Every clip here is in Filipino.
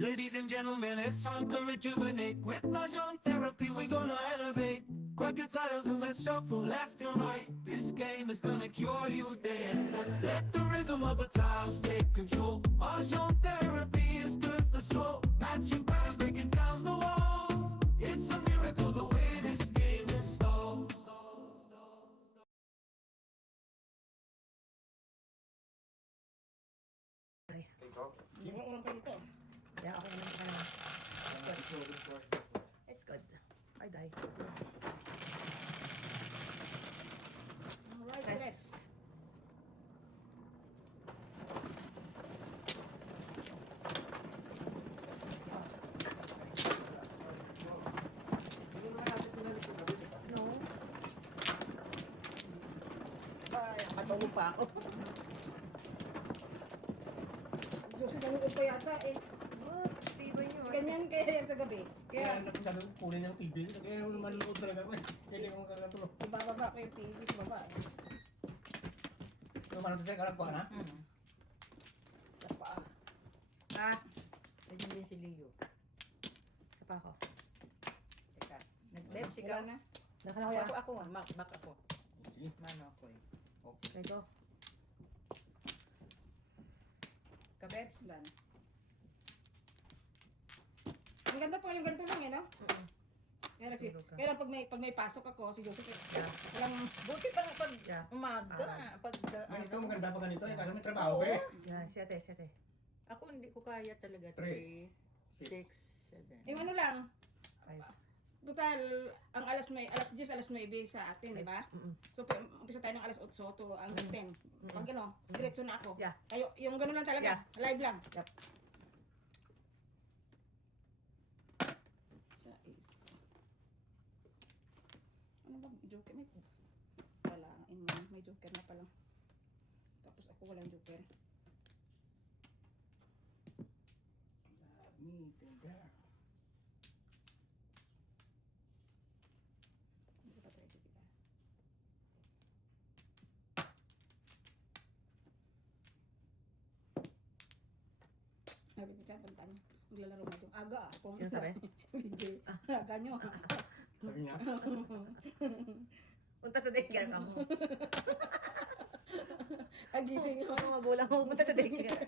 Ladies and gentlemen, it's time to rejuvenate. With Mahjong therapy, we're gonna elevate. Grab your titles and let's shuffle left and right. This game is gonna cure you day and night. Let the rhythm of the tiles take control. Mahjong therapy is good for soul. Matching patterns, breaking down the walls. It's a miracle the way this game installs. Di ba orang ka nito? Yeah, okay naman ka naman. It's good. I die. Alright, Yes. yes. No. Ay, nakatulog pa ako. Diyos, nanonood pa yata eh. Oh, tibay nyo. Ganyan kaya yan sa gabi. Kaya Kaya, sabi ko, kunin yung TV. Kaya manonood talaga ako eh. Hindi ko magkakatulog. ibababa ko yung TV sa baba eh. So, parang tayo karag ko, na? Sa paa. Ah, Ganyan din si Leo. isa pa ako. Teka. Nag-live si Wala ka. na. Naka na Ako, kuya. ako nga. Back ako. Sige. Mano ako eh. Okay. Ito. Kabebs? Wala na. Ang ganda pa yung ganito lang eh, no? Tulog ka. Kaya lang pag may pasok ako, si Joseph, walang, Buti pa nga pag Yeah. umaga. Pag Ay, ito maganda pa ganito eh. Kasi may trabaho ko eh. Yan, siyete, siyete. Ako hindi ko kaya talaga. 3, 6, 7. yung ano lang, 5. total, ang alas 10, alas 9 sa atin, di ba? So, umpisa tayo ng alas 8 to hanggang 10. Pag ano, diretso na ako. Yeah. Kayo, yung gano'n lang talaga, live lang. Yep. Sa is... Ano ba, joker? Wala, may joker na pala. Tapos ako walang joker. Me, tender. Hindi pa tayo diba? Sabi ko siya, punta niya. Maglalaro na doon. Aga, Sino sabi? Video. Aga nyo. Sabi niya. Punta sa daycare ka mo. Agising ko. Mga magulang mo, punta sa daycare.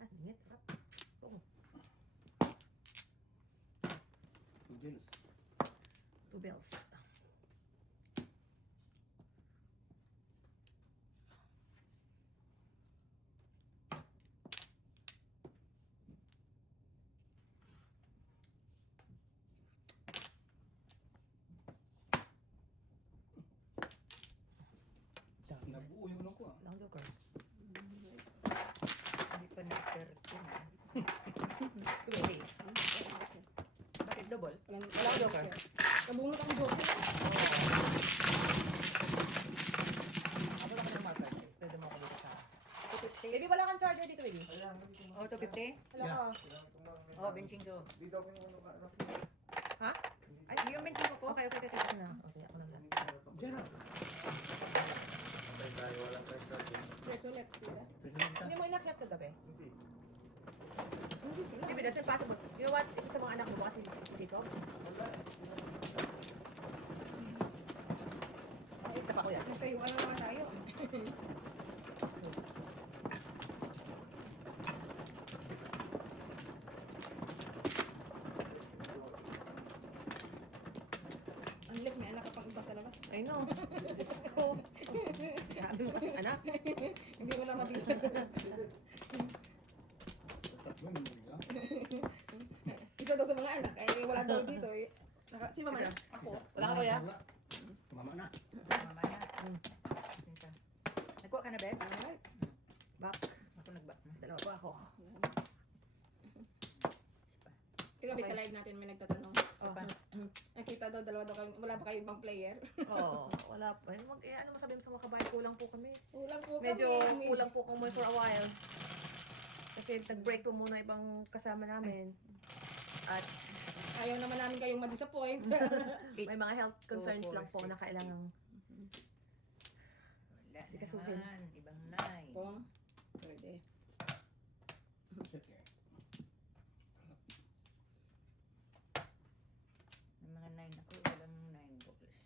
Ah, ningit. Harap. Oo. Jealous. 2 bells. Nabuo yung ano ko ah. Long joker. Hindi pa na-13. Really? Bakit double? Walang joker. Kabungot ang joker. Ako lang ka ng marker. Pwede mo ako dito sa... 250? Baby, wala kang charger dito, baby. Oh, 250? Wala ka. Oh, benching ko. Ha? Ay, yung benching ko. Okay, okay, okay. Ako na. Okay, ako na lang. Diyan na. Press ulit. Tita. Hindi mo inaklat kagabi? Baby, that's impossible. You know what? Isa sa mga anak mo ba kasi dito? Isa pa ko yan. Nagtayuan na naman tayo. Unless may anak ka pang iba sa labas. I know. Ko. Grabe mo kasing anak. Hindi mo na mabigyan. Tatlo, hindi ka. Isa daw sa mga anak, ay wala daw dito eh. Si mama na? Ako. Wala ka, kuya? Tumama na. Mamaya. Nagkuha ka na, Beb? Alright. Back. Ako nag-back na. Dalawa pa ako. Kagabi sa live natin may nagtatanong. Oh. Nakita daw, dalawa daw kayo, wala pa kayong ibang player. Oo, wala pa. Ano masabi mo sa mga kabayan? Kulang po kami. Kulang po Medyo kami. kulang po kami for a while. Kasi nag-break po muna ibang kasama namin. At ayaw naman namin kayong ma-disappoint. May mga health concerns 2, 4, lang po na 6. kailangang Wala Sikasuhin. naman. Ibang 9. Pong. Pwede. Shit eh. May mga 9 ako. Walang 9 balls.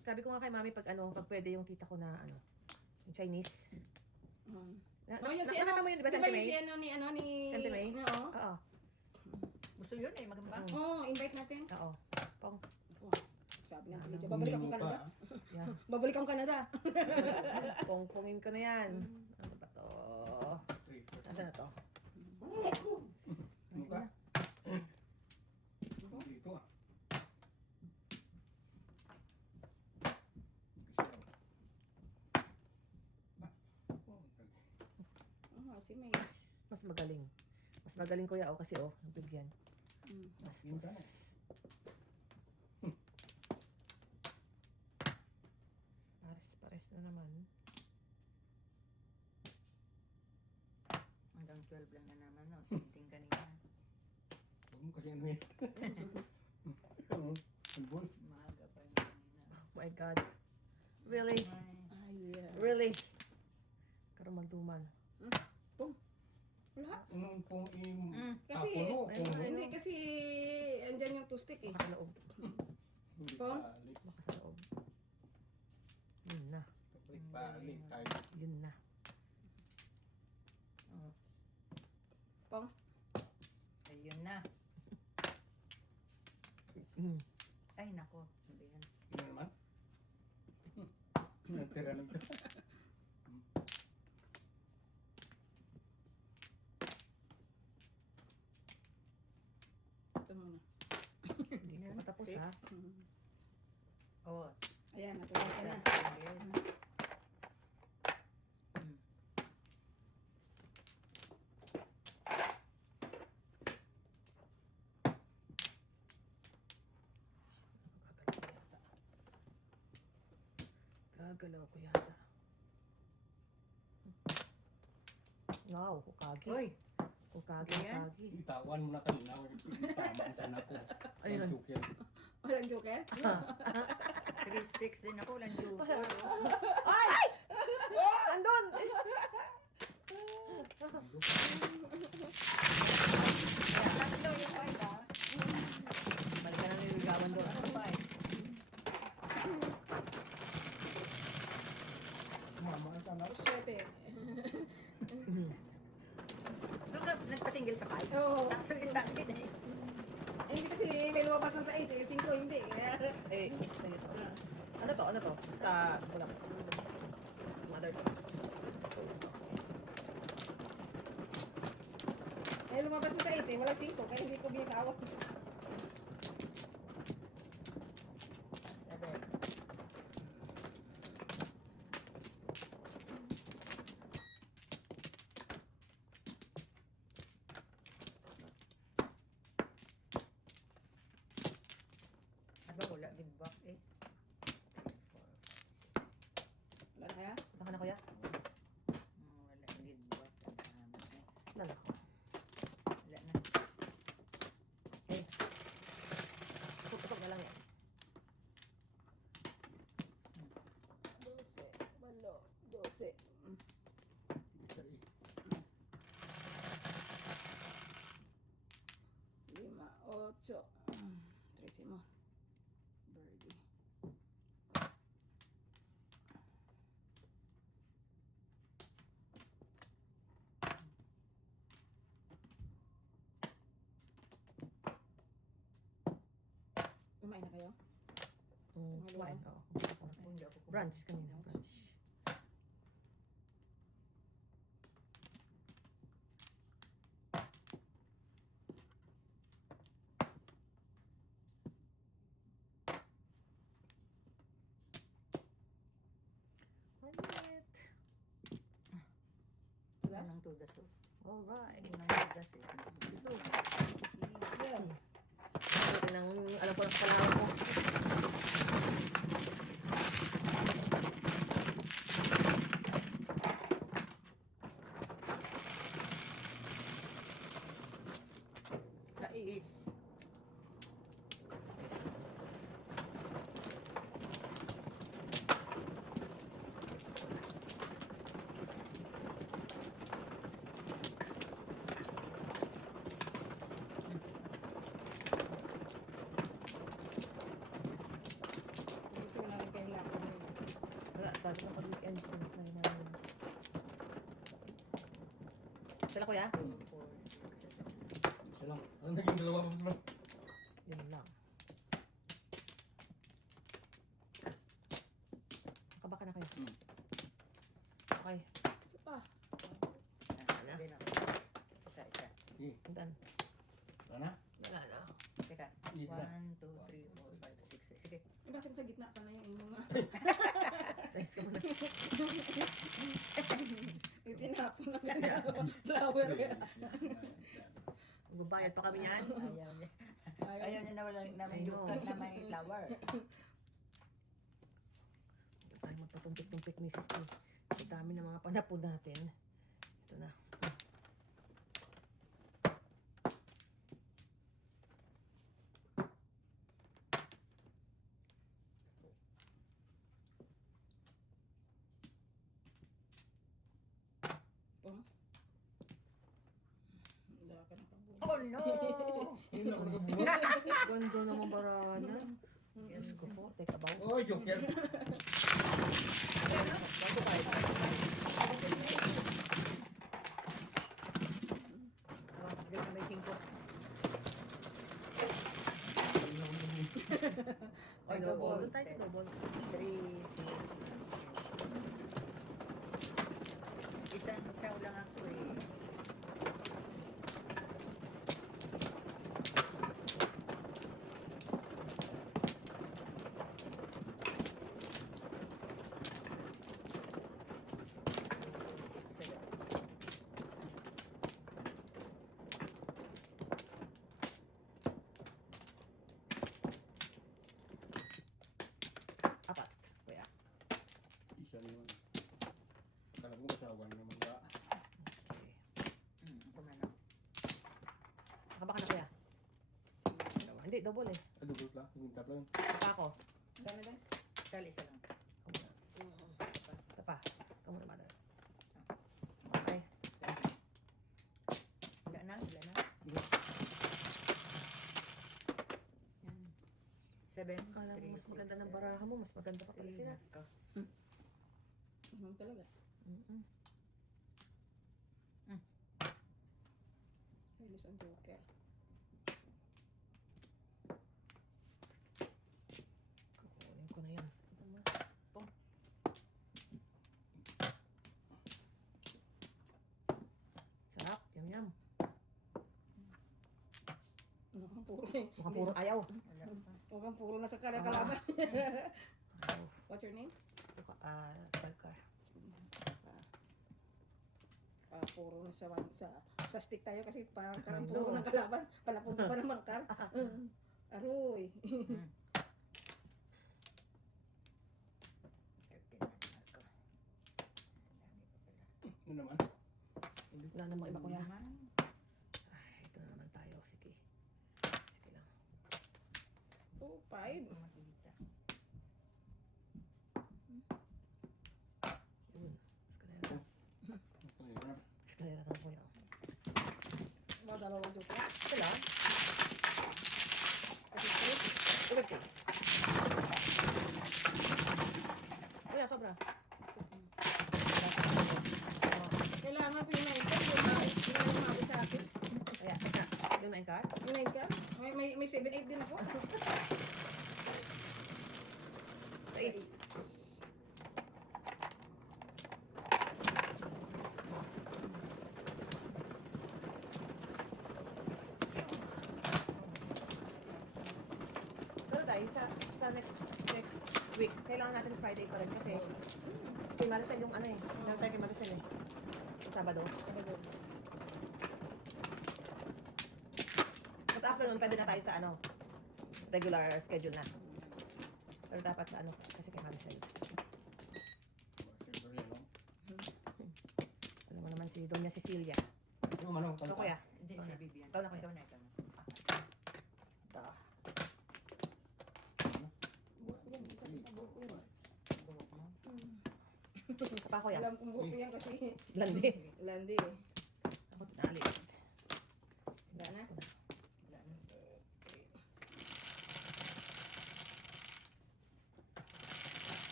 Sabi ko nga kay mami pag pag pwede yung tita ko na yung Chinese. Oh, yun si Nakita mo yun, di ba, Di ba Sante yung May? si ni... Sante May? Oo. Oo. Gusto yun eh. Maganda. Oo, invite natin. Oo. Pong. Sabi ng teacher, babalik akong Canada. Yeah. Babalik akong Canada. Pongpongin ko na yan. Ano ba to? Nasaan na to? Ano ka? Dito ah. Si May. Mas magaling. Mas magaling kuya kasi nabigyan. Mas Yun sana. pares na naman. Hanggang 12 lang na naman. No? Tinting kanina. Huwag mo kasi ano eh. Albol. Maaga pa yung kanina. Oh my God. Really? Ay, yeah. Really? Karamanduman. Wala. Anong kung Kasi, tapuno? hindi kasi andyan yung two-stick eh. Baka sa loob. Pong? Baka sa loob. Yun na. Balik tayo. Yun na. Pong? Ayun na. Mm. Ay, nako. Hindi yan. Yun naman. Natira ng isa. Ito muna. Hindi ko matapos ha. Oh. Ayan, natuloy ka na. Gagalaw ko yata. Wow, hukagi. Uy. Hukagi, Ayan. hukagi. Itawan mo na kanina. Tama sana ko. Ayun. Joker. Walang joker? 3 sticks din ako. Walang joker. Ay! Andun! Tatlo yung 5 ah. Balik ka na niligawan doon. Ano 5? Mama, ka na. Siyete. Doon ka nagpasinggil sa 5? Oo. Actually, sa akin eh. Hindi kasi may lumabas ng 6 eh. 5 hindi. Eh, sige to. Ano to? Ano to? Sa bulak. Mother to. May lumabas ng 6 eh. Walang 5. Kaya hindi ko binitawag. 7. Aba, wala din back eh. Wala na kaya? Baka na kuya? Wala din back. Lala ko. Wala na. Putok na lang yan. 12, 12. Lima, 8. 13 mo. Birdie. Kumain na kayo? Kumain. Oo. Hindi ako kumain. Brunch kanina. Brunch. Alright. Plus? Unang tudas oh. Alright. Unang tudas eh. So, Yeah. ito nang alam ko lang kalawang ko. kuya? 4, 6, 7. Isa lang. Ang naging dalawa pa naman. Yun lang. Nakabaka na kayo. Okay. Isa pa. Hindi na. Isa. Sige. Dan. Sana? Wala na. Teka. Sige. 1, 2, 3, 4, 5, 6. Sige. Eh, bakit sa gitna pa na yung mga Nice ka muna. itinapon na flower. Magbabayad pa kami yan. Ayaw niya. Ayaw niya na walang na may I know. yukat na may flower. Huwag tayo magpatumpik-tumpik, Mrs. T. Ang dami ng mga panapod natin. Ito na. Wala ka na kabuhay. Oh no! Hindi ako nakabuhat. Ganda naman barana. Diyos ko po. Teka ba? Oh, Joker. Bago ba ito? Hindi na may 5. Ay, double. Doon tayo sa double. 3, 6. Isang tao lang ako eh. Apat. Kuya. Isa na yun. Akala ko masawa naman ba? Okay. Kumano. Nakabaka na kuya. Dalawa. Hindi, double eh. Ah, double lang. Minta lang. Saka ako. Dami din. Sali isa lang. Ikaw muna. Ito pa. Ikaw muna, mother. Okay. Wala na. Yan. 7. Akala mo mas maganda ng baraha mo. Mas maganda pa pala sila. Talaga. Mm-mm. Release ang joker. Kukunin ko na yan. Ito mo. Ito. Sarap. Yum yum. Mukhang puro eh. Mukhang puro ayaw. Wala pa. Mukhang puro na sa kalaban. Ayaw. What's your name? Salkar. Puro na sa stick tayo kasi parang puro ng kalaban. Palapog pa naman kar. Aroy. Ano naman? Wala namang iba kuya. Naman. Ay, ito na naman tayo. Sige. Sige lang. 2, 5. Makita. Yun. Eskalera. Ano yun? Eskalera na kuya. Mga dalawang joker. Ito lang. Kasi 3. Okay. Kuya, sobra. Kailangan ko yung 9 card. Yung lumabit sa akin. Kaya, yung 9 card. Yung 9 card. May 7-8 din ako. Sais. Pero tayo, sa next week, kailangan natin Friday pa rin kasi kay Maricel yung ano eh. Meron tayo kay Maricel eh. Sabado. Tapos afternoon, pwede na tayo sa ano, regular schedule na. Pero dapat sa ano, kasi kay Maricel. Siyempre, ano? Alam mo naman si Doña Cecilia. Yung ano? Ito kuya. Hindi, si Vivian. Ikaw na, kuya. Ikaw na, ikaw na. Ito. Buhok mo. Ito pa kuya. Alam kong buko yan kasi Landi. landi eh. Ako tinali. Wala na. Wala na.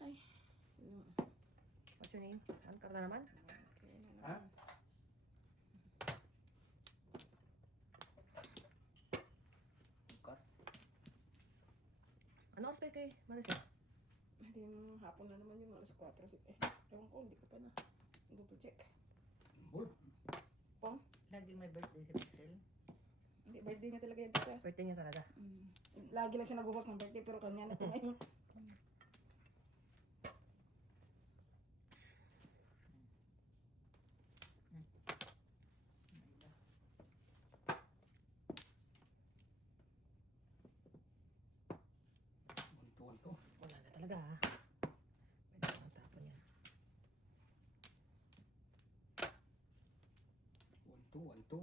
Ay. What's your name? Ankar na naman? Okay na. kape kay Maricel? Hindi mo hapon na naman yung alas 4. Ewan ko, hindi ko pa na. Double check. Bol. Lagi may birthday si Marcel. Hindi, birthday niya talaga yan tita. Birthday niya talaga. Lagi lang siya nag-host ng birthday pero kanya na ito ngayon. Wanto. Wala na talaga ha. Pwede ko tapon yan. Wanto.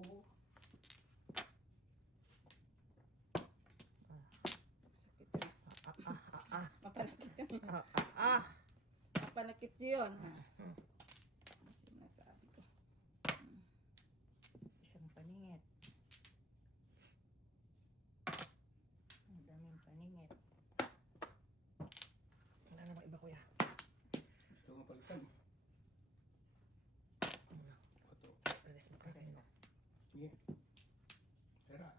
Masakit yun. Mapanakit yun. Mapanakit yun. Ang sinasabi ko. Isang paningit. Ang daming paningit. Wala namang iba kuya. Gusto mo palitan. Wato. Release mo kayo. Sige. Tara.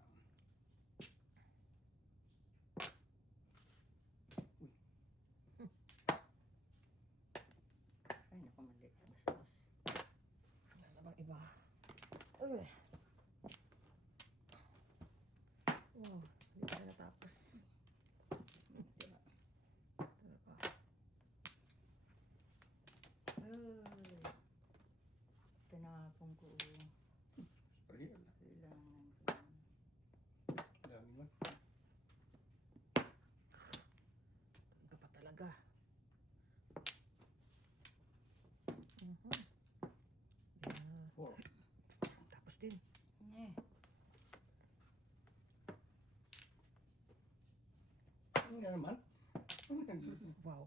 Ay, naku, mali. Bastos. Wala namang iba. Uy. Oh, hindi pa na natapos. Talaga. Ay. Tinapong ko. Real. Kailangan ko. Dami man. Talaga pa talaga. Yeah. Four. Tapos din. Eh. Ano nga naman? Wow.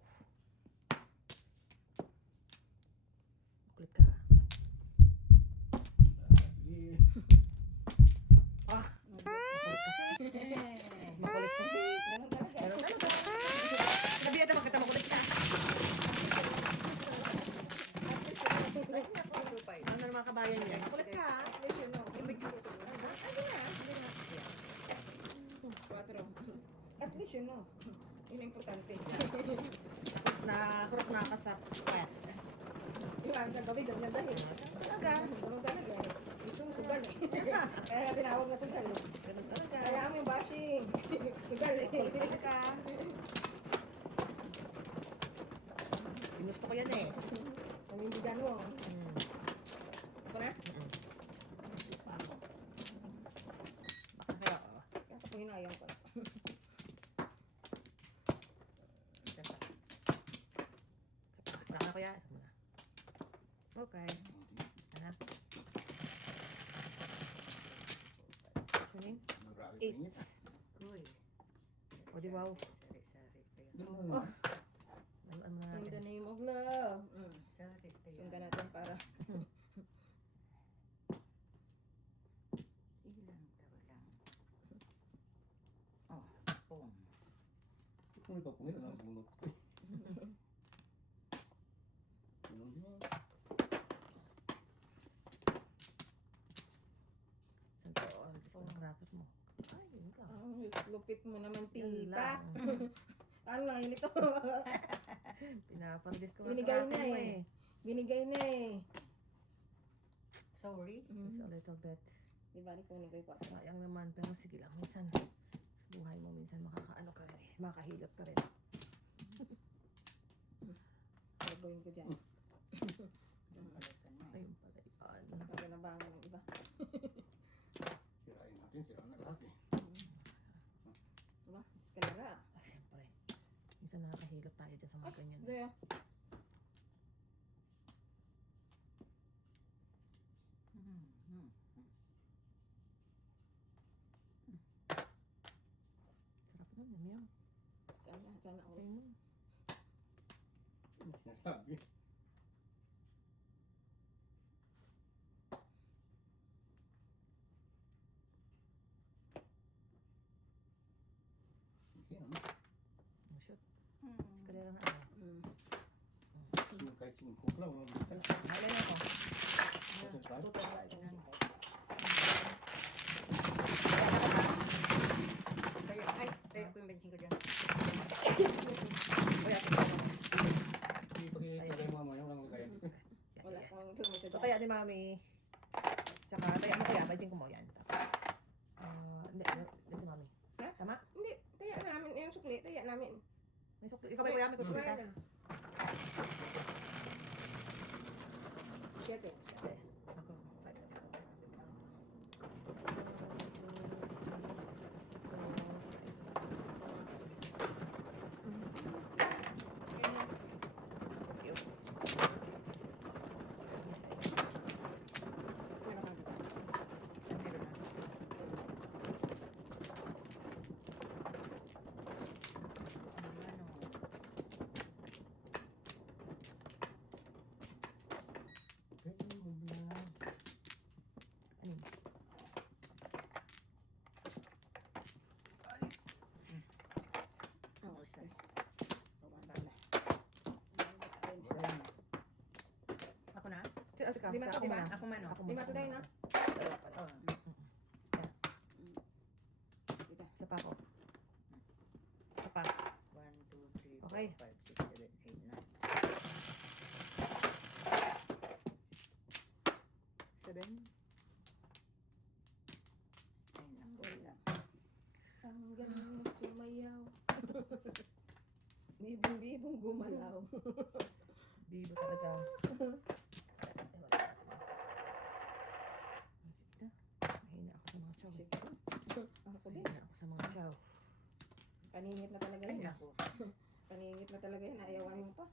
Makulit ka. Sige. Ah! Makulit kasi. Makulit kasi. Ganun talaga. Pero talaga. Sabi ata magkata makulit ka. Ano na mga kabayan niya? Makulit ka. At least you know. Ay, di na. Quatro. At least you know. Yun ang importante. Nakurap na ka sa pet. Yung ang gagawin, ganyan dahil. Talaga. Ganun talaga. Gusto mo sugal eh. Kaya nga tinawag na sugal eh. Ganun talaga. Kaya kami yung bashing. Sugal eh. Makulit ka. Ginusto ko yan eh. Nanindigan mo. Ako na? Baka kaya, Kaya ako hinayang ko. Wala na kuya. Okay. Ano? Sunin? Marami Eight. pingit. Kuy. O di wow. Sari-sari pa yan. Ganun mo. Ano na In the natin? name of love. Sari pa yan. Sundan natin para. Ilang tawa lang. Oh, pong. Kung ipapungin, ano ang bunot ko eh. Ganun din yan. Saan to? Oh, gusto ng racket mo. Ay, yun ka. Ang lupit mo naman, Yun tita. lang. Ano lang yun ito? Pinapandis ko Binigay racket na mo eh. Binigay na eh. Sorry. It's a little bit. Di ba, kunin ko yung kwarto. Sayang naman, pero sige lang. Minsan, sa buhay mo, minsan makakaano ka rin eh. Makahilot ka rin. Gagawin ko dyan. Balik ka na. Ayun pala yun. Para nabangan ng iba. Sirain natin, sira na lahat eh. Diba? Eskalera. Ay, siyempre. Minsan nakakahilot tayo dyan sa mga ganyan. Deo. Sarap nun, yun yun. Sana Okay all. nun. Ano sinasabi? Sige, ano? Ang shoot. Eskalera na ano. Kahit 5 lang, ano? Halay na ko. Konsentrado. Tayo, ay, tayo ko yung bensin ko dyan. ni Mami. Tsaka, taya mo kaya, pansin ko mo yan. Hindi, yan si Mami. Ha? Tama? Hindi, taya namin. Yung sukli, taya namin. May sukli. Ikaw ba kuya? May sukli ka? Siyete. Ako. Oo, sige. Ako na? Lima to, Ako diba? muna. Ako man, oh. Ako muna. Lima to tayo na. Oh. Kita. Isa pa ako. Isa pa. 1, 2, 3, 4, Okay. 5, 6, 7, 8, 9. 7. Ay, naku. Wala. Ang galing sumayaw. Bibong-bibong gumalaw. Bibo talaga. Mahina ako sa mga chow. Sige. Ako din. Mahina ako sa mga chow. Paningit na talaga Ay, yun. naku. Paningit na talaga yun. Ayawan mo pa.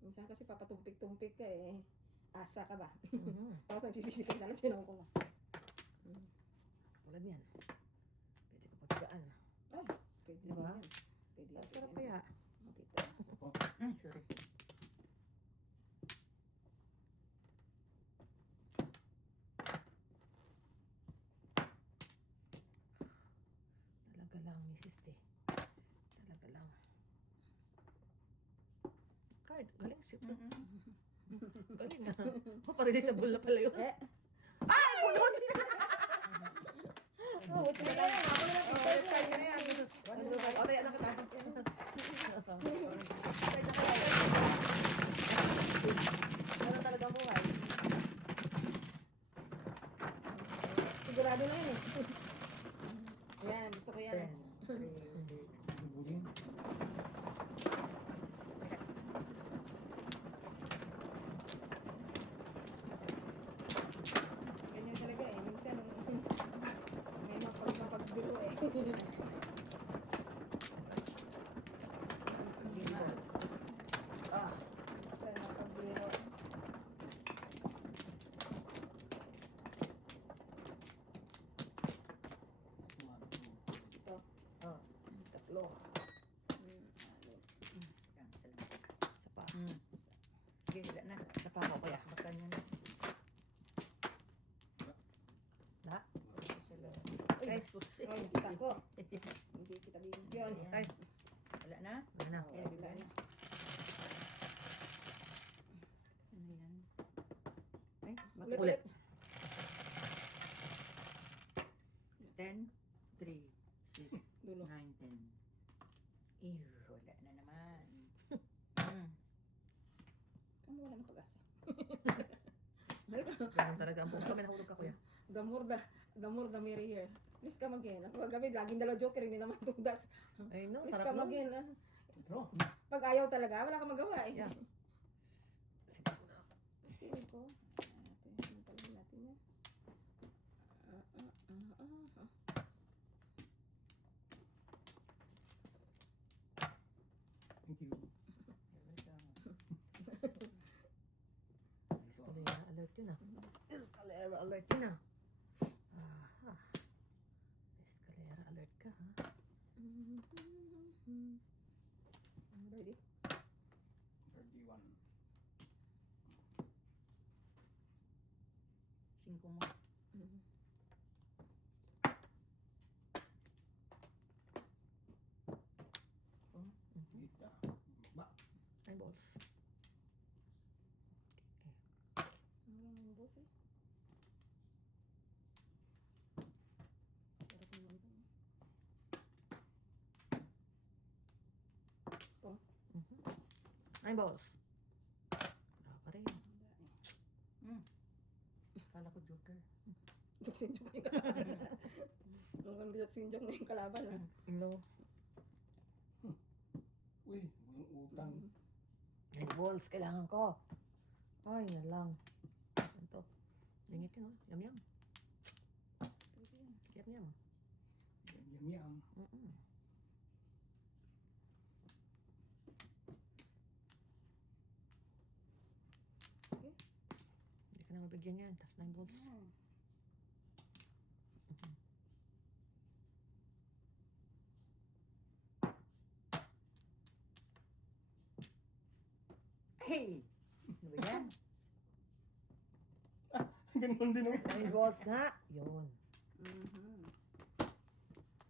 Minsan kasi papatumpik-tumpik ka eh. Asa ka ba? Tapos nagsisisi ka sana tinong ko na. Tulad yan. Pwede ko pagkaan. Ay, pwede Diba? yan. Pwede yan. Sarap kaya. Dito. Sorry. Talaga lang, Mrs. T. Talaga lang. Card, galing siya. Galing na. O, parang sa bowl na pala yun. Eh, Oh, buti na lang. Ako na lang. Card na yan. O, tayo na kita. Ganun talaga ang buhay. sigurado na yun eh. Yan, gusto ko yan. 10, 3, 6. Ganyan talaga eh. Minsan, may mapagbiro eh. Lima. Ah, Minsan mapagbiro. Ito. Oh, tatlo. cancel. Isa pa. Sige, hila na. Isa pa ako kaya. Makan nyo na. Na? Ay, susi. Ay, kita ko. Hindi kita bibigyan. Ay, Wala na? wala na. Ayan, wala na. Ano yan? Ay, Ulit. 10, 3, 6, Dulo. 9, 10. Wala na naman. Kamu wala ng pag-asa. Ganun talaga ang buhay. Kami nahulog ka kuya. The more the merrier. Please come again. Ako kagabi, laging dalawa joker, hindi naman tudas. Ay no, Please sarap come nun. again. Ah. Ito. Pag ayaw talaga, wala kang magawa eh. Yeah. Sino ko? Hintayin natin yan. Thank you. Escalera alert yun ah. Escalera alert yun ah. Aha. Escalera alert ka ha. Ready? 31. 5 mo. Kita. Ba. Ay balls. Ang boss eh. Sarap naman ito. 9 balls. Wala pa rin. Kala ko joker. Joksinjok na yung kalaban. Mukhang joksinjok na yung kalaban. Ah. No. Uy, walang utang. 9 balls kailangan ko. Ay, yan lang. Ito. Lingit yun, oh. Yum, yum. Yum, yum. Yam yam. Mm-mm. Okay. Hindi ka na mabigyan yan. Tapos 9 balls. Hmm. Hey! Ano ba yan? Ganun din oh. 9 balls nga. Yun. Mhm.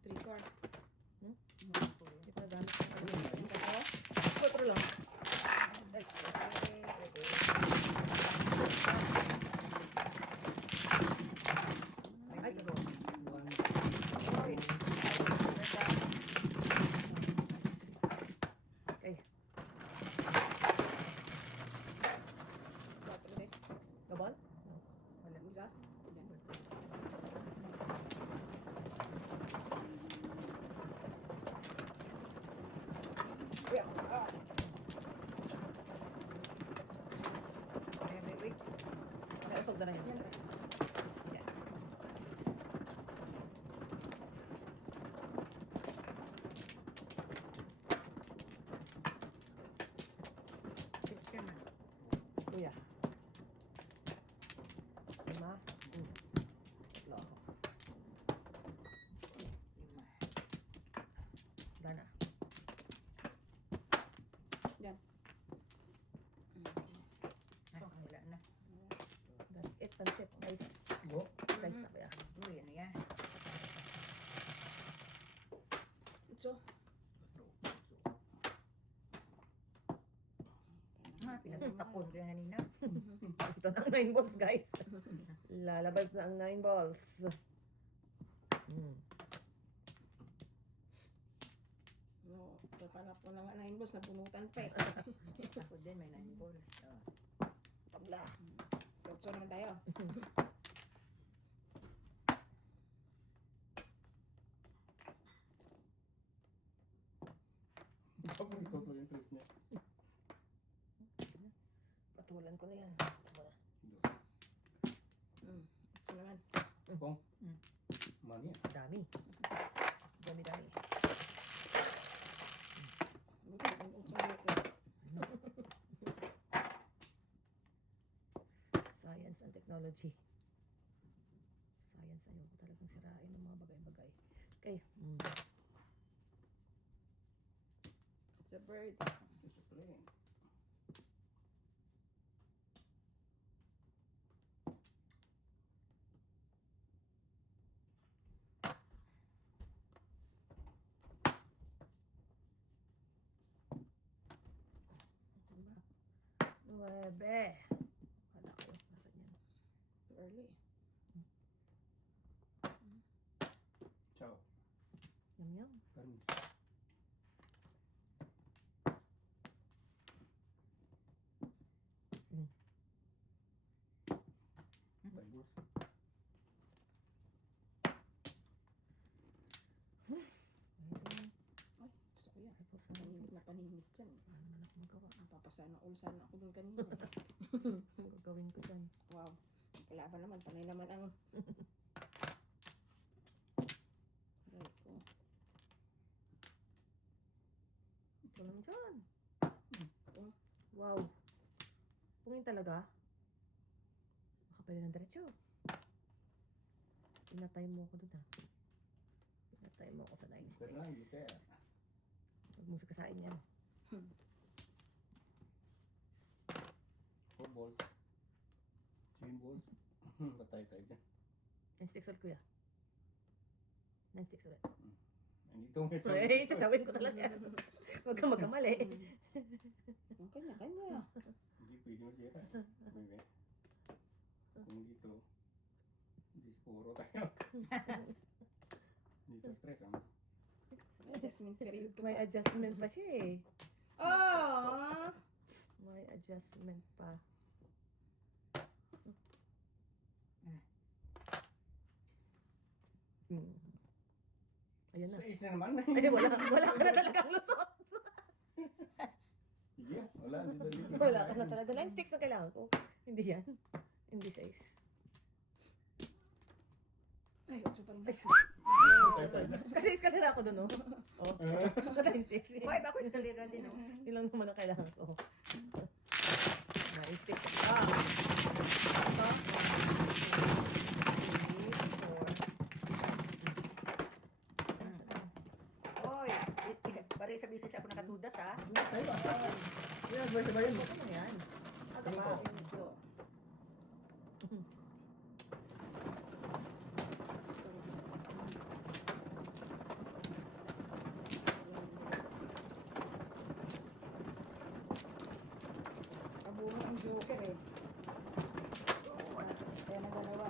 3 card. Hindi ko na gamit. Otro lang. Ay, ito. Okay. 4 din. Gabal? Wala nila. Wait. Nausog na yun. Yan. Six ka na. Kuya. 5. Tatlo ako. 5. Gana. Yan. Ah, wala na. That's it. Pansit. Guys. Go. Guys na ba yan? Uy, ano yan? So, Ah, pinagtapon ko yung kanina. Ito na ang 9 balls, guys. Lalabas na ang 9 balls. no, pala po na nga 9 balls, napunutan pa eh. Ako din, may 9 balls. Oh. Tabla. So naman tayo. Ako ito to yung tres niya. Patulan ko na yan. Ito naman. Bong. Mm. Mani yan. Dami. Dami. Buti, ang utsong ko. Science and technology. Science, ayaw ko talagang sirain ng mga bagay-bagay. Okay. It's a bird. It's a plane. Nuebe. Wala ko. Nasaan yan? Too early. Ciao. Yum, yum. Parang Balbos. Ay, gusto ko yan. Tapos, Panimit na panimit yan. ano na ako magawa? Napapasana all sana ako dun kanina. Ano gagawin ko dyan? Wow. Kalaban naman, panay naman ang... Aray ko. Ito naman dyan. Oh. Wow. Pungin talaga. Makapali ng diretsyo. Pinatay mo ako dun ha. Pinatay mo ako sa 9 Pero lang, hindi kaya. Huwag mo sikasain yan. 4 balls. 3 balls. Patay tayo dyan. 9 sticks ulit kuya. 9 sticks ulit. Andito mo yung Wait, sasawin ko talaga. Huwag kang magkamali. Ang kanya. Hindi pwede masira. Bebe. Kung dito, hindi puro tayo. Dito stress ano. Adjustment period ko May pa. adjustment pa siya eh. Oh! May adjustment pa. Hmm. Ayun na. Sa is na naman. Ay, wala ka na talagang lusot. Sige, wala. Dito. Wala ka na talaga. 9 sticks na kailangan ko. Hindi yan. Hindi 6. Ay, 8 pa rin. Kasi iskalera ako doon, no? Oh. 9 sticks. Five ako eskalera din, oh. Yun lang naman ang kailangan ko. 9 sticks. Ah! Oy, pare sa business ako nakatudas, ha? Ay, ba? Yan, ba yun? Ano yan? Aga pa. 5. Abungan ang joker eh. Kaya na dalawa.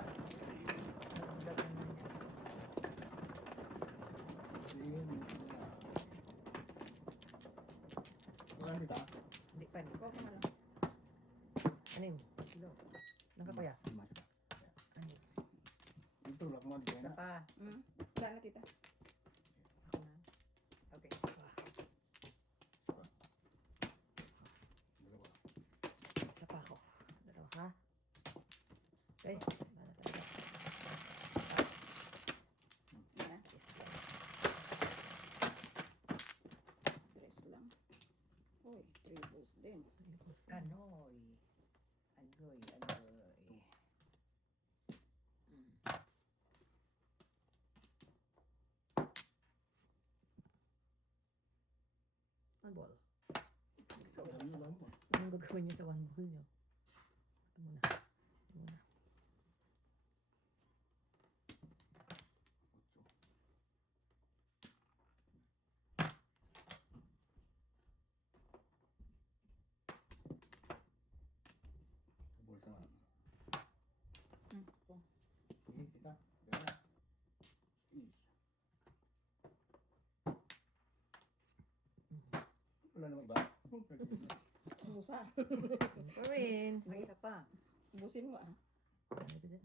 Wala dito. Hindi pa, hindi. Ikaw ka na lang. Ano yun? Nagkakuya. Ano yun? Dito lang mo dito Isa na. pa. Wala na tita. Ako na. Okay. Dalawa. Isa pa ako. Dalawa ka. Okay. Wala na talaga. Yan. Yes. 3 lang. Uy, 3 balls din. Anoy. Agoy, agoy. One ball. Ano lang mo? Anong gagawin niyo sa one ball niyo? Ito muna. Ito muna. Bulsa nga. Ito. Sige, kita. Gana. Is. Wala naman ba? Busa. Pa rin. May isa pa. Busin mo ah. Ano din?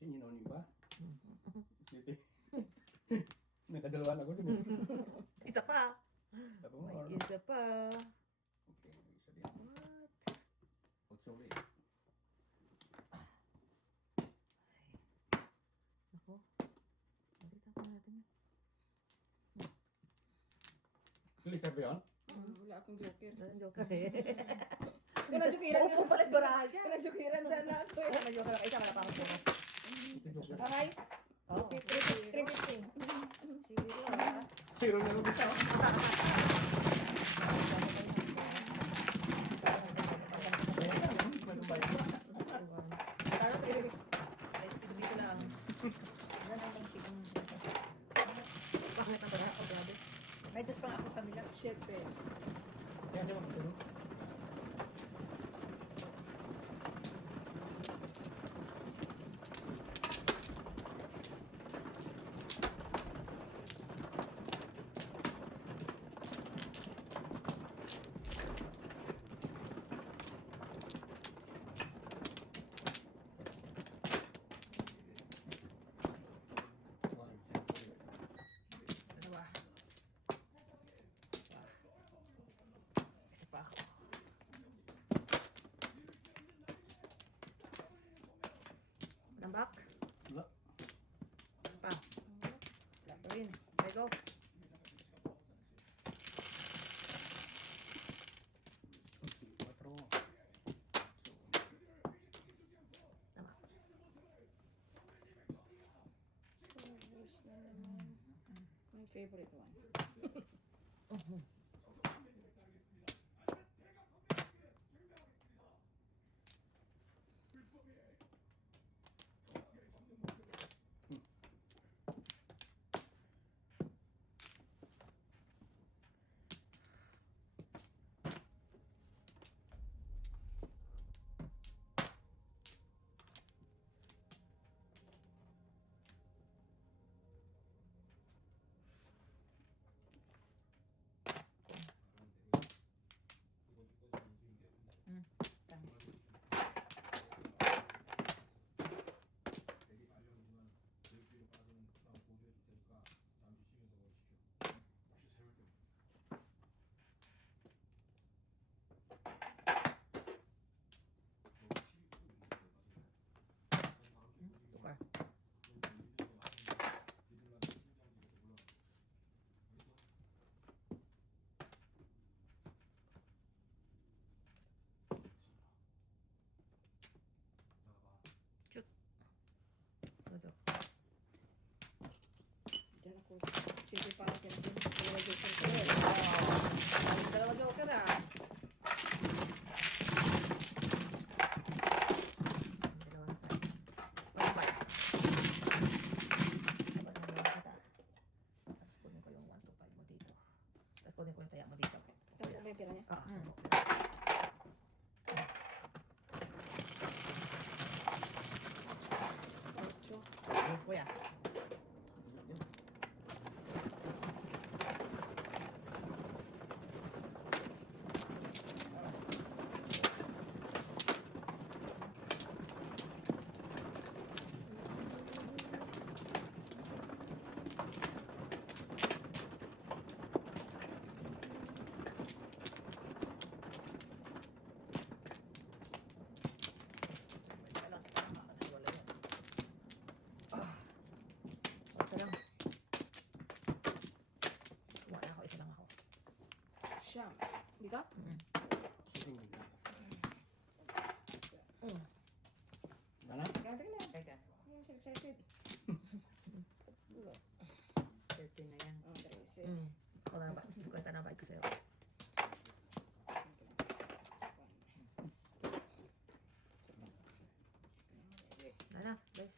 Sininoning ba? Sige. Nakadalawa na ako dun. Isa pa. Sabi mo, May ano? isa pa. Okay, may isa din. What? Otso ulit. Ako. Nakita ko natin yun. Tuloy sabi yun? Wala akong joker. Ang joker eh. Kanajukiran Upo pala yung barahan niya. Kanajukiran sana ako eh. May joker lang. Isa wala pa akong puro. Ito joker. Aray. Oo. 315. Sige, ha? Zero na lang ito. Talo 3 dito lang. Yan ang sigong. Pangit ang barahan ko. Grabe. May dos pang ako kabila. Shit eh. Kaya siya magturo. Dalawa. Isa pa ako. Lambak. Wala. Pa. Wala pa rin. Okay, go. Quatro. Tama. My favorite one. Kuya. Isa lang. Wala ako, isa lang ako. Siyam. Dito? Wala? Ganda na. Teka, Ayan, siya excited. 13 na yan. Oh, 13. Ako na ba? Kwenta na ba ko sa'yo? Wala na, guys.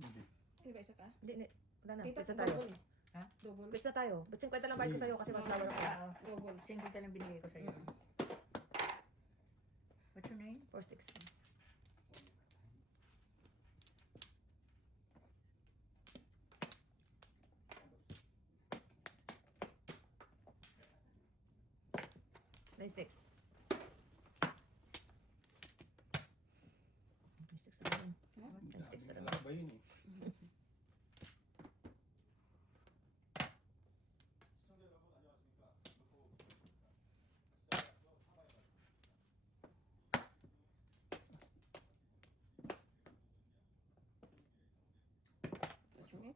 Hindi. Hindi ba isa ka? Hindi. Wala na, Dito, pwede tayo. double. Ha? Double. Pwede na tayo. Ba't 50 lang bayad ko sa'yo kasi mag-flower ako. Double. 50 lang binigay ko sa'yo. What's your name? 4 sticks. Nine sticks. 9 sticks na rin. Nine sticks na rin. Wala ba yun eh? What's your name?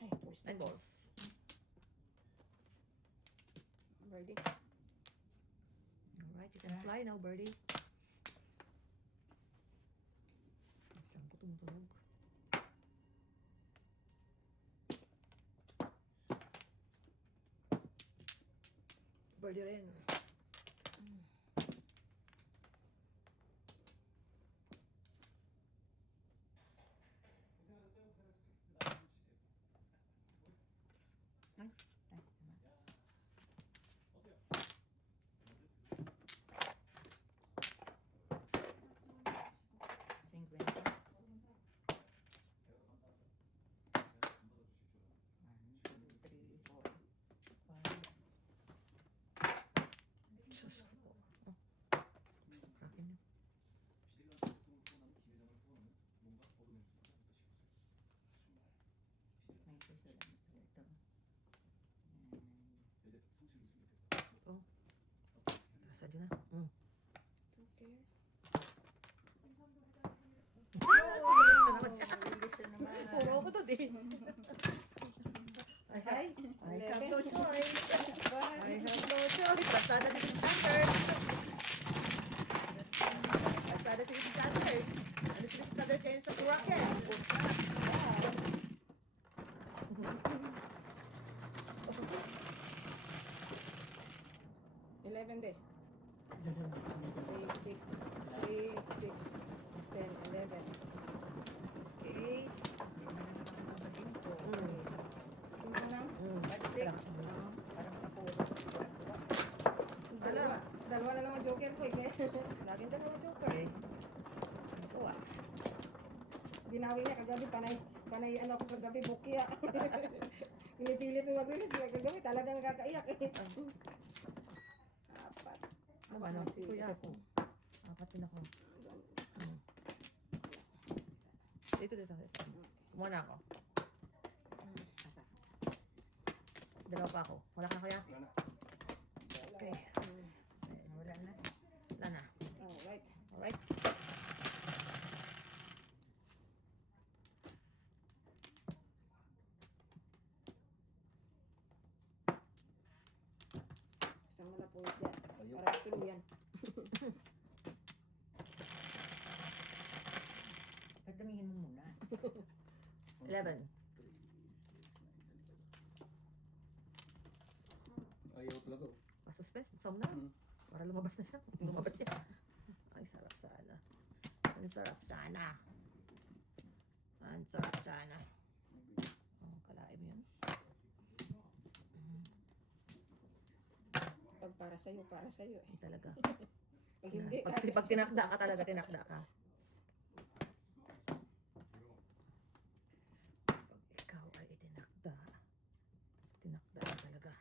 Ay, first 9 balls. Ready? Alright, you can fly now, birdie. Saan ko tumutulog? Birdie rin. Sus po. Oh. Akin yun. Oh. Saan yun na? Okay. Puro ko to din. I have no choice. I have no choice. Pasada si standard. Pasada si standard. Ano si standard kayo sa Rocket? 11 day. 3, 6, 3, 6, 10, 11. Okay. Simple lang. Dalawa na naman joker ko eh. Laging dalawa joker eh. Ako ah. Binawi niya kagabi, panay ano ako kagabi, bukya. Pinipilit mo mag-release, kagabi talagang kakaiyak eh. Apat. Ano ba? Kuya ako. Apat din ako. Dito. Kumuha na ako. Dalawa pa ako. Wala ka na kuya? Wala na. Okay. Wala na. Wala na. Alright. Alright. Isang malapot yan. Ayun. Para tuluyan. Pagdamihin mo muna. 11. Ayaw talaga. Pa-suspense. Buksan mo na. Hmm. Para lumabas na siya. Lumabas siya. Ay, sarap sana. Ang sarap sana. Ang sarap sana. Oh, kalain mo yun. Pag para sa'yo eh. Ay, talaga. Pag hindi, Pag tinakda ka talaga, tinakda ka. Pag ikaw ay itinakda, tinakda ka talaga.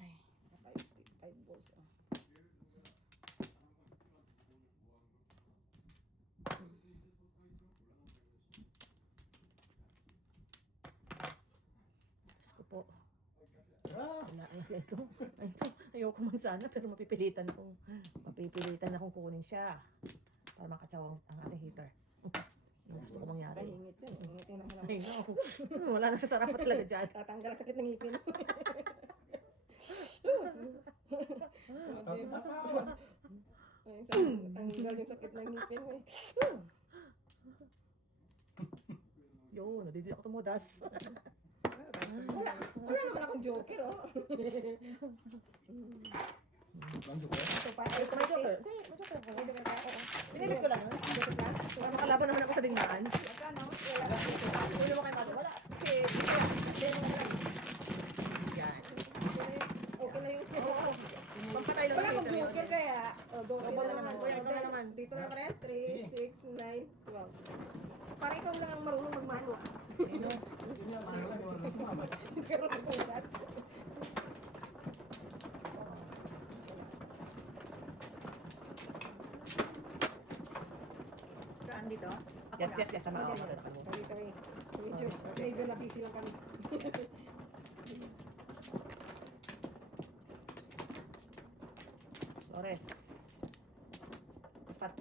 ay, five balls. Oh. Diyos ko po. Wala, ito. Ayoko man sana, pero mapipilitan akong kunin siya. Para makatsawa ang ating heater. Yung gusto ko mangyari. Kahingit yan. Hingit yun ang I know. Wala na sa sarap pa talaga dyan. tatanggal ang sakit ng ngipin. Ay, tanggal yung sakit ng ngipin mo eh. Yun, nadidi ako tumudas. Wala naman akong joker, oh. Lang joker. Ito pa, Ay, may joker. May joker ka, oo. Pinilit ko lang. Joker ka? Para makalaban naman ako sa digmaan. Magkano? Wala. Ulo mo kayo mati. Wala. Okay. Yan. Okay na yung Pampatay lang wala akong heater yun. joker kaya. O, 12 Double na na naman. naman. Kuya, ikaw na naman. Dito na pa rin. 3, 6, 9, 12. Parang ikaw lang ang marunong magmano, ah. Yun nga, ano lang, wala nang sumama. Pero nagkulat. Saan dito? Ako Yes, na. yes, yes. Tama ako. Sorry. Medyo na busy lang kami. Ores. Pat.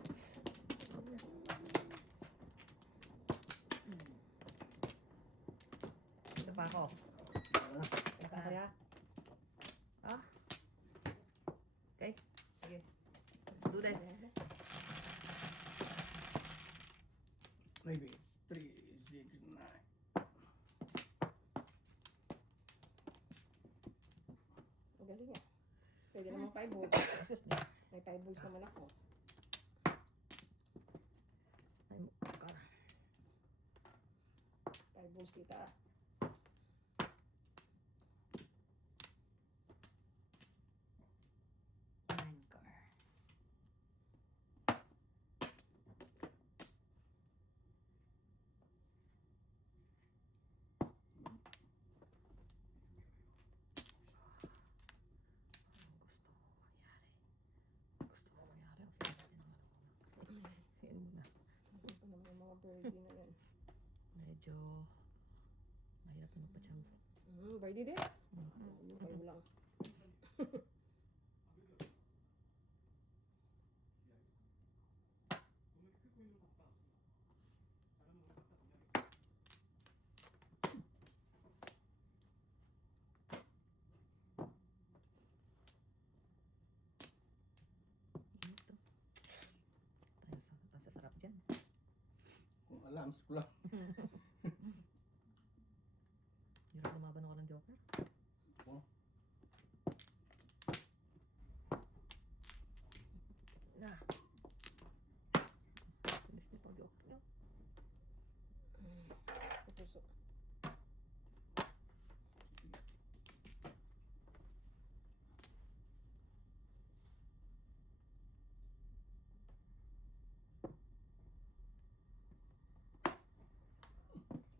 Ito pa ako. Ito pa kaya? Ah? Okay. Sige. Let's do this. Maybe 3, 6, 9. Magaling ah. Pwede naman 5 balls. May 5 balls naman ako. Ay, God. 5 balls kita ah. Anchor. Gusto mo mangyari. Gusto mo mangyari. Yan muna. Ito naman yung mga birdie na yan. Medyo mahirap na magpa-champ. Birdie din. Yung 5 lang. Ang sasarap dyan. Kung alarms ko lang. Hirap lumaban ako ng joker. Oh. Na. Bilis niyo pang joker nyo. Pupuso.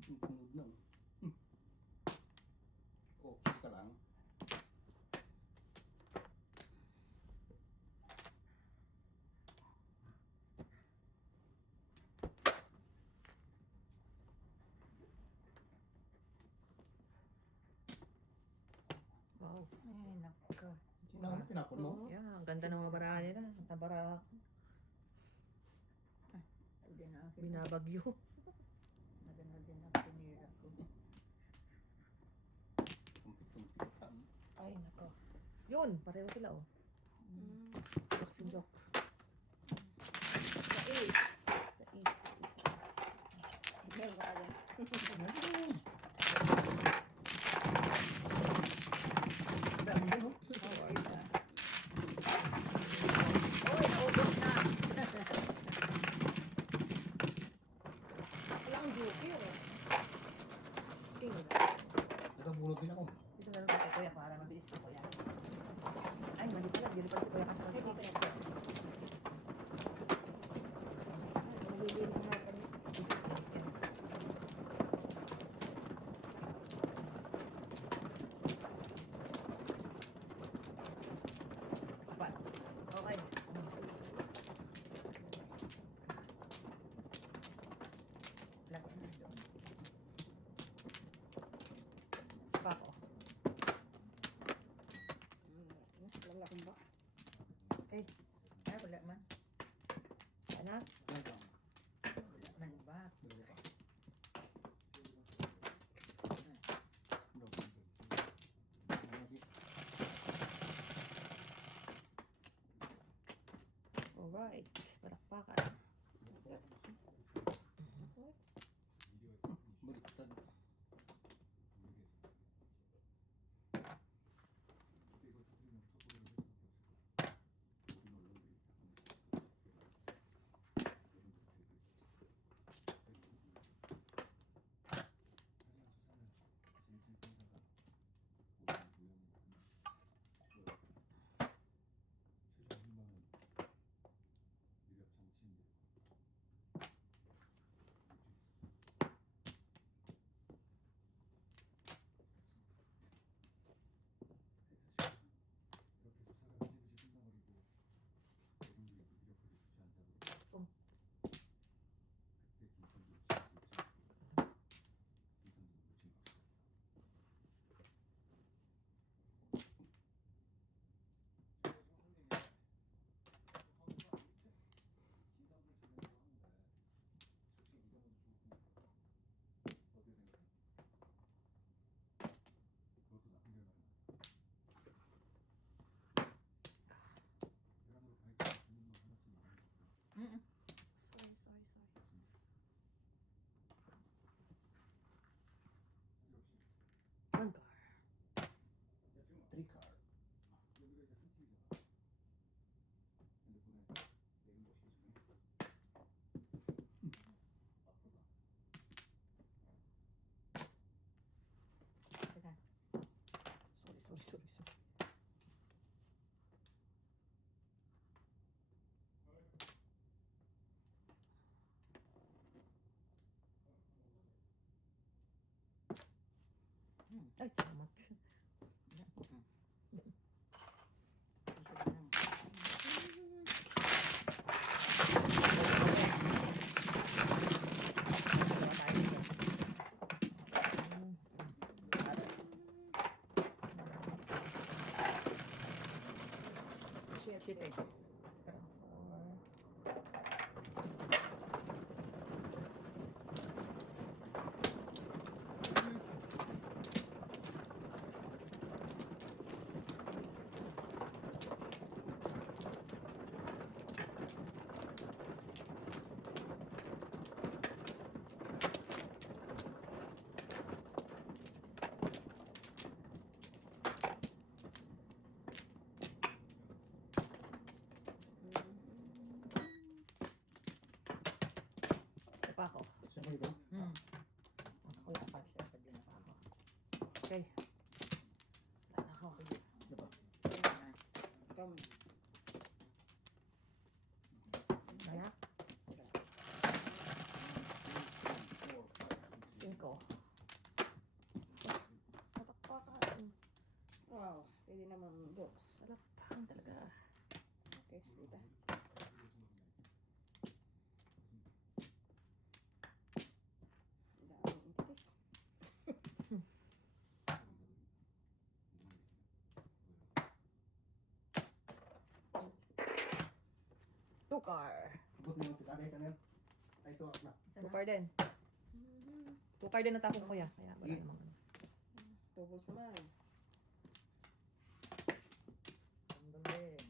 Sunod na. Oh, kiss ka lang. Wow. Ay, nako. Tinapon mo? Yeah, ang ganda ng mga barahan nila. Ang tabara, Hindi na akin. binabagyo. Maganda din ang pinira ko. Tumpit-tumpitan. Ay, nako. Yun, pareho sila oh. Boxing joke. Sa ace. Sa east. Meron ka agad. Dami yun, oh. Oy, naubos na. Wala akong joker eh. Single. Nakabulot din ako. Dito na lang sa kuya para mabilis ko kuya. Ay, mali pala. Dito pala si kuya kasi. Ay, dito yan. Wala man. Anak, Wala man ba? alright. Palakpakan. Baliktad. One car. 3 car. Sorry. Ay, salamat. Dalawa tayo dyan. Shit eh. Ito pa ako. Siya ba ito? Ako yung apat. Siya pa din ako. Okay. Wala na ako. Siya ba? Come. Anak, 5. Palakpakan. Wow, pwede naman books. Palakpakan talaga. Okay, dito. Daming intitis. Two car. Abot mo yung tikari ka na yan. Ay, ito na. Two car din. Two car din natapon ko yan. Kaya wala namang ano. Doubles naman. Ang galing.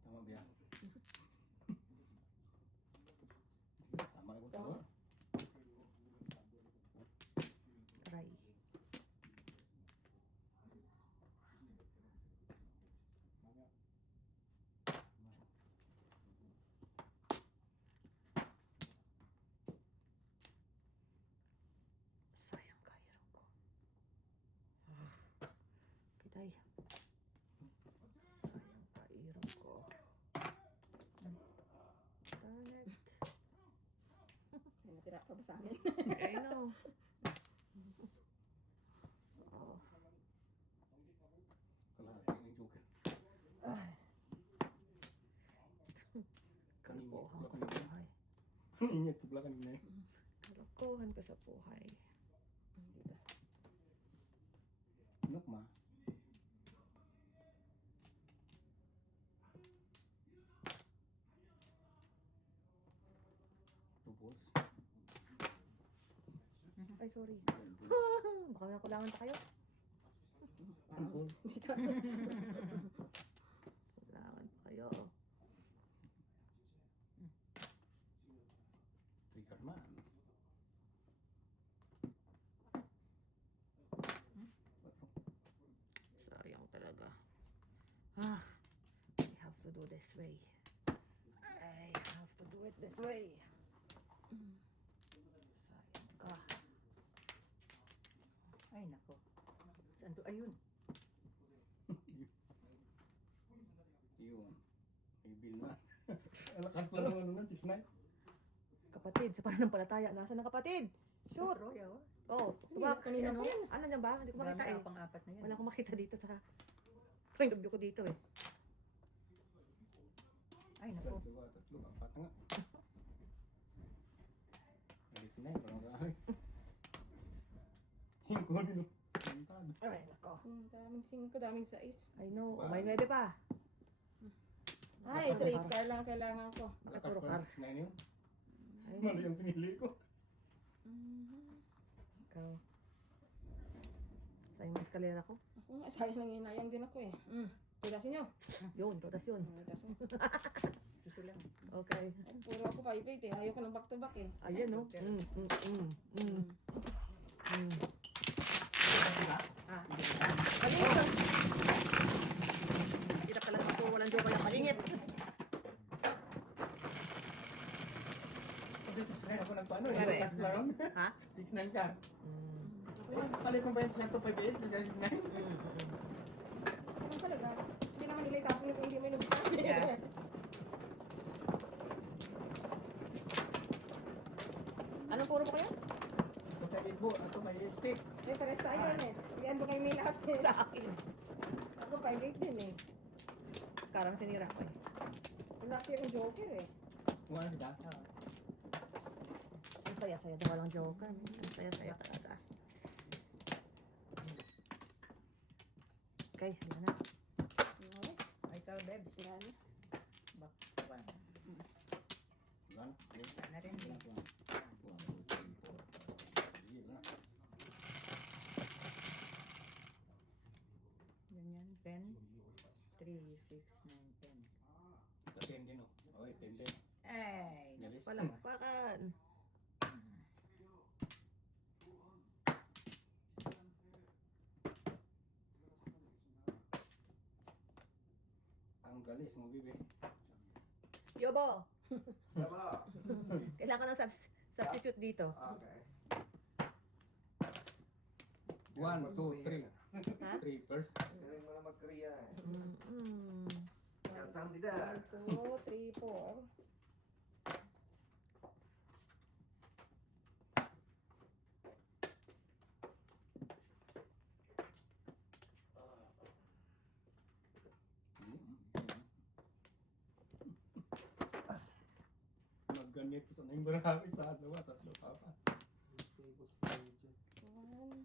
Tama ba yan? Tama ka ito. Try. Sayang kairam ko. Kitay. Sayang kairam ko. Darn it. May natira pa ba sa akin? I know. Oh. Kalahati ng joker. Kalokohan ko sa buhay. Ingat ko pala kanina eh. Kalokohan ko sa buhay. Dito. Nok ma. sorry. Baka nakulangan pa kayo. Kulangan pa kayo. Trigger man. Sayang talaga. Ah, I have to do this way. I have to do it this way. Sayang ka. Ay, nako. Saan to? Ayun. Yun. May bill na. Lakas pa naman nun, 6'9". Kapatid, sa pananampalataya. Nasaan ang kapatid? Sure. Roya, oh. Oh, Tubak, kanina Ano? pa yan. ano niya ba? Hindi ko makita Dami eh. pang-apat na yan. Wala akong makita dito sa point of view ko dito eh. Ay, nako. Dalawa, tatlo, apat nga. Alit na yun, parang gahay. 5 din. Pintado. Ay, nako. Daming 5, daming 6. I know. Oh, may 9 pa. Ay, Lakas 3. pa. Kailangan ko. Lakas Puro pa kar. yung 6'9" yun. Ay, Mali yung pinili ko. ikaw. Sa yung eskalera ko. Ako nga, sayang nanginayang din ako eh. Pilasin nyo. Yun, todas yun. Piso lang. Okay. Puro ako 5-8 eh. Ayaw ko ng back-to-back eh. Ayan, no? Ah, Kalingit! Hirap talaga ako. Walang joke yung kalingit. Kasi 6'9" ako nagpaano eh. Pare. Lakas lang. Ha? 6'9" ka. Palit mo ba yung 105'8" kasi 6'9"? Ano talaga? Hindi naman nila itapon kung hindi mo inubisa. Yeah. Anong puro mo kayo? Ito kay Ibo, ito kay Stick. Eh, pares tayo eh. Iyan ba kayo may lahat eh. Sa akin. Ako 5-8 din eh. Karang sinira ko eh. Wala yung joker eh. Kung ano sila? Ang saya-saya daw walang joker. Ang saya-saya talaga. Okay, wala na. Okay. ay, ito, Bebs. Yan. Bak, one. Lan? Wala na rin. Lan? Ganyan, 10, 3, 6, 9, 10. Ito 10 din oh. Okay, 10 din. Ay, Nalis. Palakpakan. Ang galis mo, bibi. Yobo! Kailangan ng substitute dito. Okay. 1, 2, 3. Ha? 3 first. Galing mo na mag-Korea eh. Mm-mm. Kamsahamnida. 1, 2, 3, 4. Magganit ko sa nang baraki sa dalawa, tatlo pa pa. 1.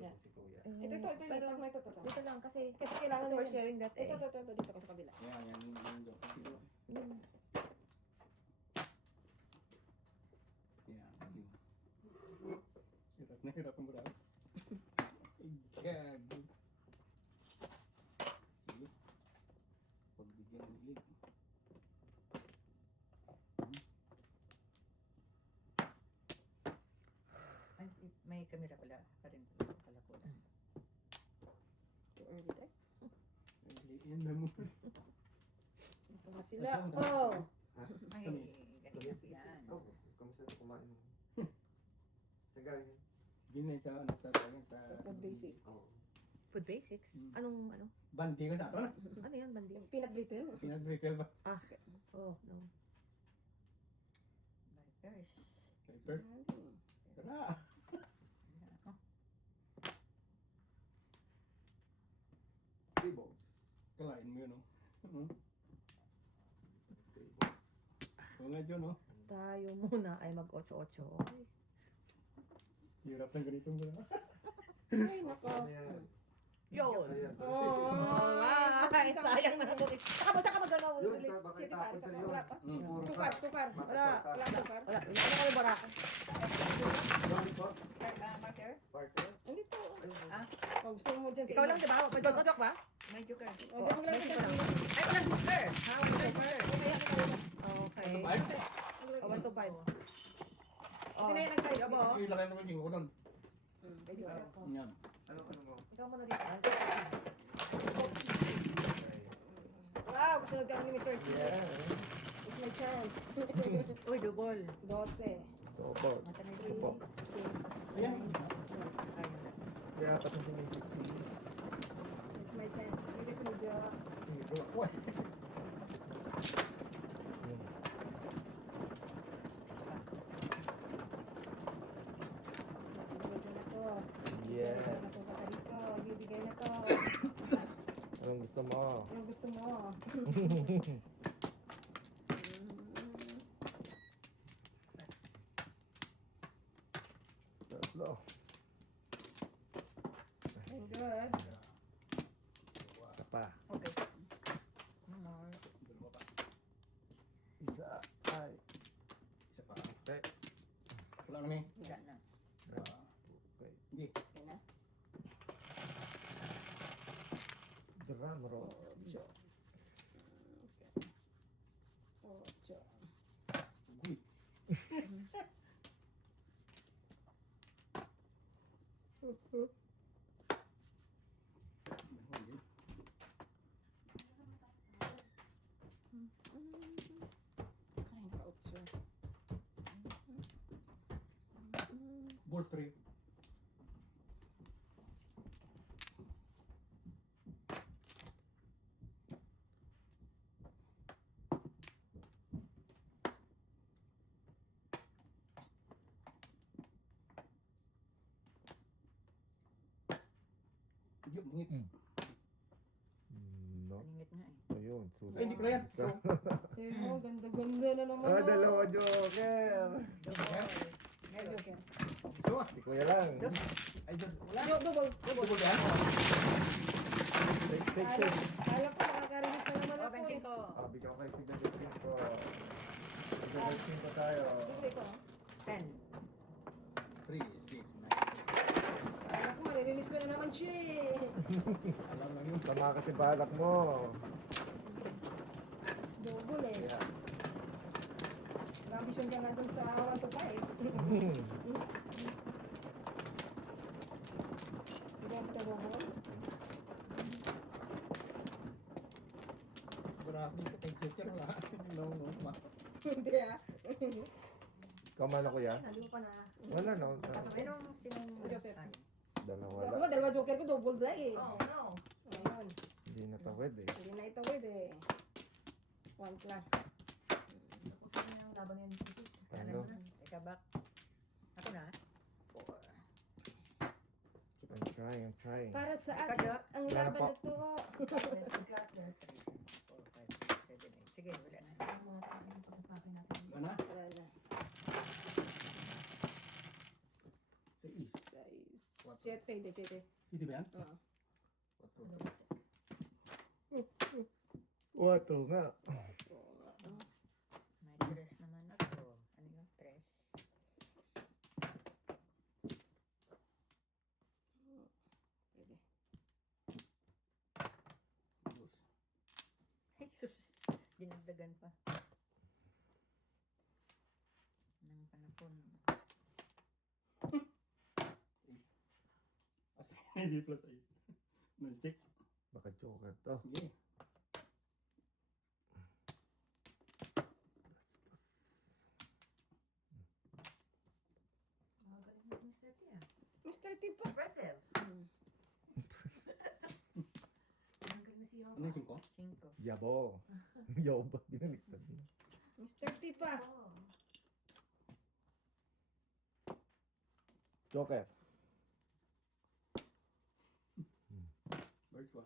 Yan. Si Kuya. Ito. Pero, Ito, ito. dito lang kasi Kailangan we're yan. sharing that eh. Ito, dito ka sa kabila. Yan, yan doon. Mm. Yan, yun. Hirap na hirap ang baraki. Gago. Sige. Pagbigyan ng ilig. ay, may camera pala. Pa rin pala ko lang. Too early tayo. Yan na mo. Ito nga sila. Oh! Ay, ganyan yan. Oh, kamusta na kumain mo? Sa galing. Ginay sa ano sa sa Sa food basic. Oo. Food basics? Mm. Anong ano? bandi ko sa ato na. Ano yan, bandi? Yung peanut brittle. Pinag-retail ba? Oh, no. Diapers. Kay first. Tara. Oh, Tables. Kalain mo yun, no? Tables. Oo nga dyan, no? Tayo muna ay mag-8-8. Okay. Hirap ng ganitong baraki. Ay, nako. Ano yan? Yun. Ayan. Oh, Ay, sayang na ako. Saka ba mag-ano? Yun, ulit? baka City itapon Paris, sa wala iyo. pa. Puro Tukar, ka. tukar. Wala. Wala tukar. Wala. Ano ko yung barako? Bakit po? Marker? Partner? Hindi to. Ah, Oh, gusto mo dyan. Ikaw lang, di ba? May joke ba? may joker. Oh, dyan mo lang kita. Ay, walang joker. Ha, walang joker. Okay. Five? 1 to 5. Oh, Tinaya lang tayo. Gabo. Ilagay naman yung ko doon. Yan. Ano mo? Ikaw muna dito. Wow, kasunod ka ni Mr. T. It's my chance. Uy, double. 12. Opo. Mata na 3, yung 6. Ayan. Kaya apat na si Mrs. T. It's my chance. Bigay ko ni Jo. Sige po. Uy. Siguro na to. Yes. Napunta ka dito. Ibibigay na to. Anong gusto mo? Yung gusto mo. Tatlo. I'm good. Isa pa. Okay. No more. Isa. Ay. Isa pa. Okay. Wala na may. Wala na. Okay. Hindi. Okay na. Drum roll. Ocho. Uy. Ay, naka-ocho. Ball 3. Yung mungit. No. Paningit nga eh. Ayun. Ay, hindi ko na yan. Sige, ganda-ganda na naman. Ah, dalawa joker. Ay, joker. Gusto mo? Si Kuya lang. Ay, just, wala. Double. Double yan. Take, take, take. Alam ko, makakarilis na naman Oh, ako. bensin ko. Sabi ko kay Tignan Justin ko. Tignan Justin ko tayo. Bigay ko. 10. 3, 6, 9. Alam ko, marirelease ko na naman siya eh. Alam lang yun. Tama kasi balak mo. Double eh. Yeah. Nambisyon ka na dun sa 1 to 5. Hindi ako sa double. Grabe ko kay teacher wala. No, no, ma. Hindi ah. Ikaw man ako yan? Naliw pa na. Wala na. Mayroong sinong... Joseph. Ay, Dalawa Ako lang. ba, dalawa joker ko, double na eh. Oh, no. Ayun. Hindi natawid eh. Hindi na itawid eh. 1 lang. Tapos na yung laban yan. Ano? Ika back. Ako na. I'm trying. Para sa Ika akin, Jack. ang Wala laban pa. na to. 4, 5, 6, 7, 8. Sige, wala na. Ano? Wala na. Sa is. 7, hindi 7. Hindi ba yan? Oo. Wato nga. May dress naman ako. Ano yung dress? Pwede. Ay, sus. Dinagdagan pa. Nang panapon. As hindi plus is. Non-stick. Baka joker to. Sige. Magaling mo si Mr. T ah. Mr. T pa. Impressive. Hmm. Ang galing na si Yoba. Ano yung 5? 5. Yabo. Yoba. Binaliktad mo. Mr. T pa. Oh. Joker. Birds 1.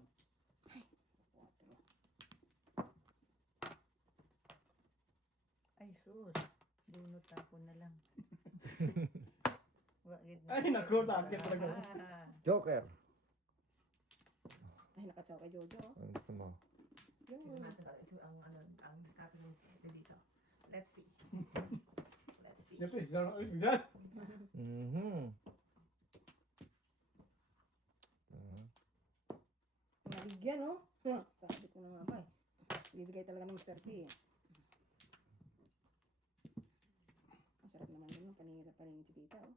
Ay, sus. Bunot ako na lang. Wagid Ay, naku, sa akin talaga. Ah, Joker. Ay, nakatsaw kay Jojo. Ang gusto mo? Tignan Yun. natin ito ang discarte ng discarte dito. Let's see. Let's see. Siyempre, sila ang alis dyan. Mhm. Naligyan, no? Sabi ko na nga ba eh. Bibigay talaga ng Mr. T eh. Ang sarap naman yun, no? Paningin na paningin si tita, oh.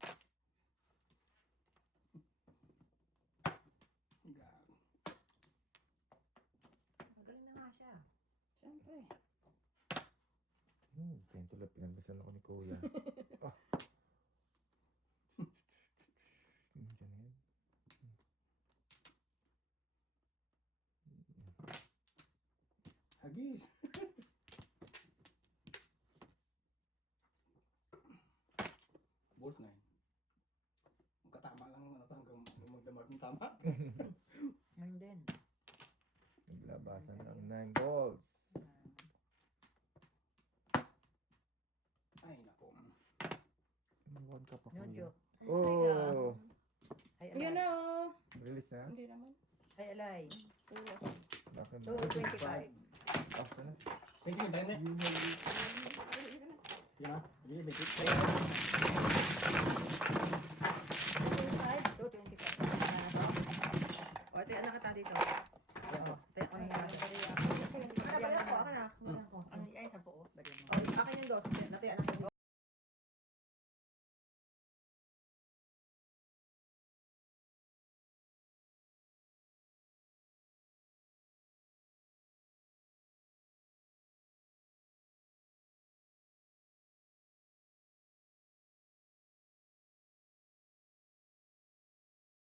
Magaling na nga siya. Siyempre. Kaya tulad pinagdasan ako ni Kuya. Ah. Diyan yan. Hagis. Balls na yun. Magkatama lang ang ano to, hanggang magdamag ng tama. And then, Naglabasan ng 9 balls. Ay, nako. Iwan ka pa, no Kuya. joke. Oh! Ay, Yun alay. na, oh. Release na? Hindi naman. Ay, alay. Bakit? 225. Ah, na. Thank you, Dane. Yan na. Sige, thank you.